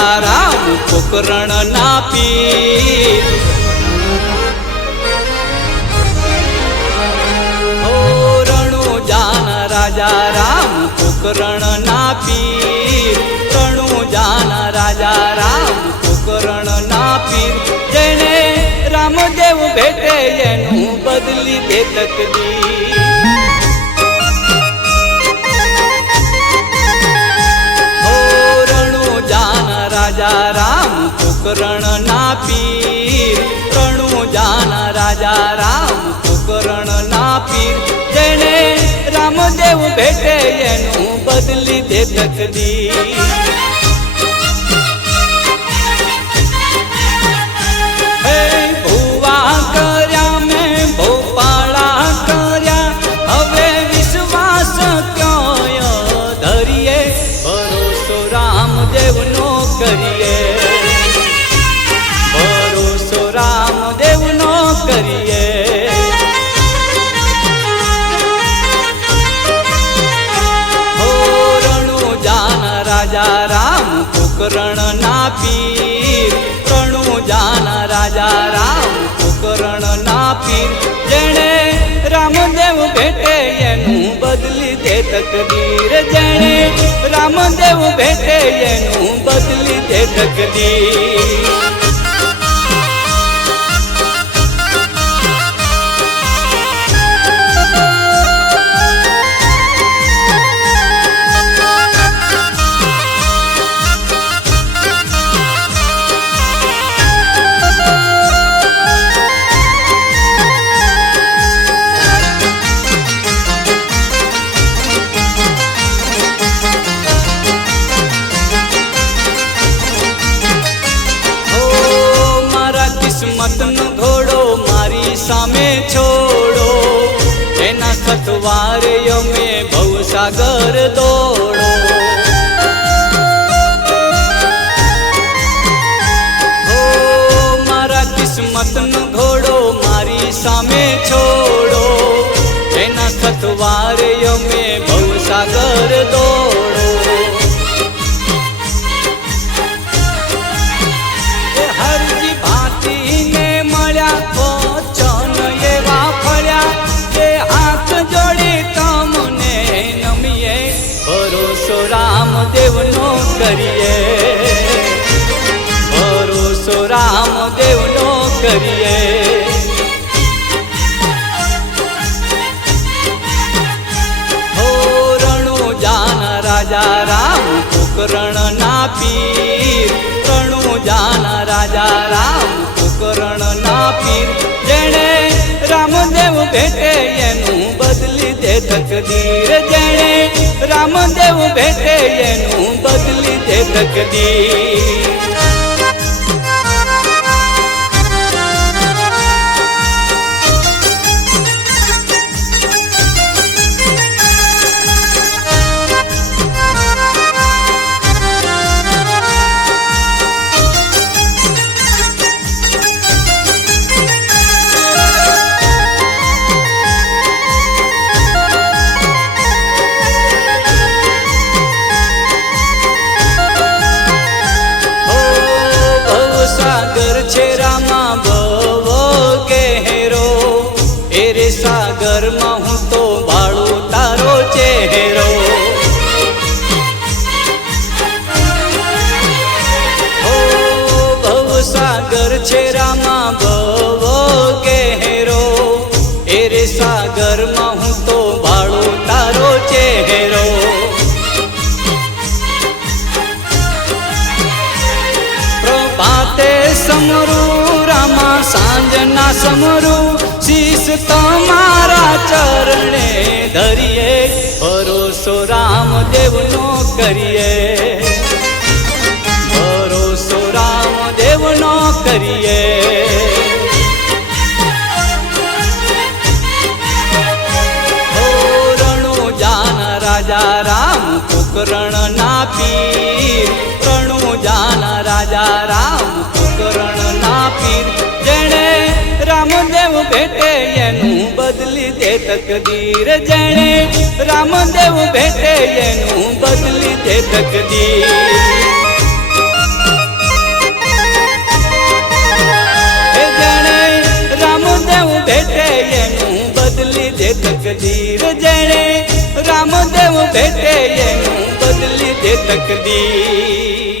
રાજા રામ પોકરણ ના પીર રાજા રામ પોકરણ ના પીર રણુ જાના રાજા રામ પોકરણ ના પીર જેને રામદેવ ભેટે એનું બદલી દે તકદીર હો રણુ જાના રાજા રામ પોકરણ ના પીર રણુ જાના રાજા રામ પોકરણ ના પીર જેને રામદેવ ભેટે એનું બદલી દે તકદીર હે ભુવા કર્યા મેં ભોપાળા કર્યા હવે વિશ્વાસ ક્યોય ધરીએ ભરોસો રામદેવનો કરીએ ભરોસો રામદેવનો કરીએ રાજા રામ પોકરણ ના પીર રણુ જાના રાજા રામ પોકરણ ના પીર જેણે રામદેવ ભેટે એનું બદલી દે તકદીર જેણે રામદેવ ભેટે એનું બદલી દે તકદીર કિસ્મતનો ઘોડો મારી સામે છોડો એના ખતવારે અમે ભવસાગર દોડો હો મારા કિસ્મતનો ઘોડો મારી સામે છોડો એના ખતવારે અમે ભવસાગર દોડો ભરોસો રામદેવનો કરીએ ભરોસો રામદેવનો કરીએ હો રણુ જાના રાજા રામ પોકરણ ના પીર રણુ જાના રાજા રામ પોકરણ ના પીર જેણે રામદેવ ભેટે એનું બદલી દે તકદીર જેણે રામદેવ ભેટે એનું બદલી દે તકદીર સાગર માં હું તો બાળું તારો ચહેરો હો ભવસાગર છે રામા ભવ ગહેરો એ રે સાગર માં હું તો બાળું તારો ચહેરો પ્રભાતે સમરું રામા સાંજના સમરું શીશ તમારા ચરણે ધરીએ ભરોસો રામદેવનો કરીએ ભરોસો રામદેવનો કરીએ હો રણુ જાના રાજા રામ પોકરણ ના પીર રણુ જાના રાજા રામ પોકરણ ના પીર જેણે રામદેવ ભેટે એનું બદલી દે તકદીર જેણે રામદેવ ભેટે એનું બદલી દે તકદીર દે તકદીર જેણે રામદેવ ભેટે એનું બદલી દે તકદીર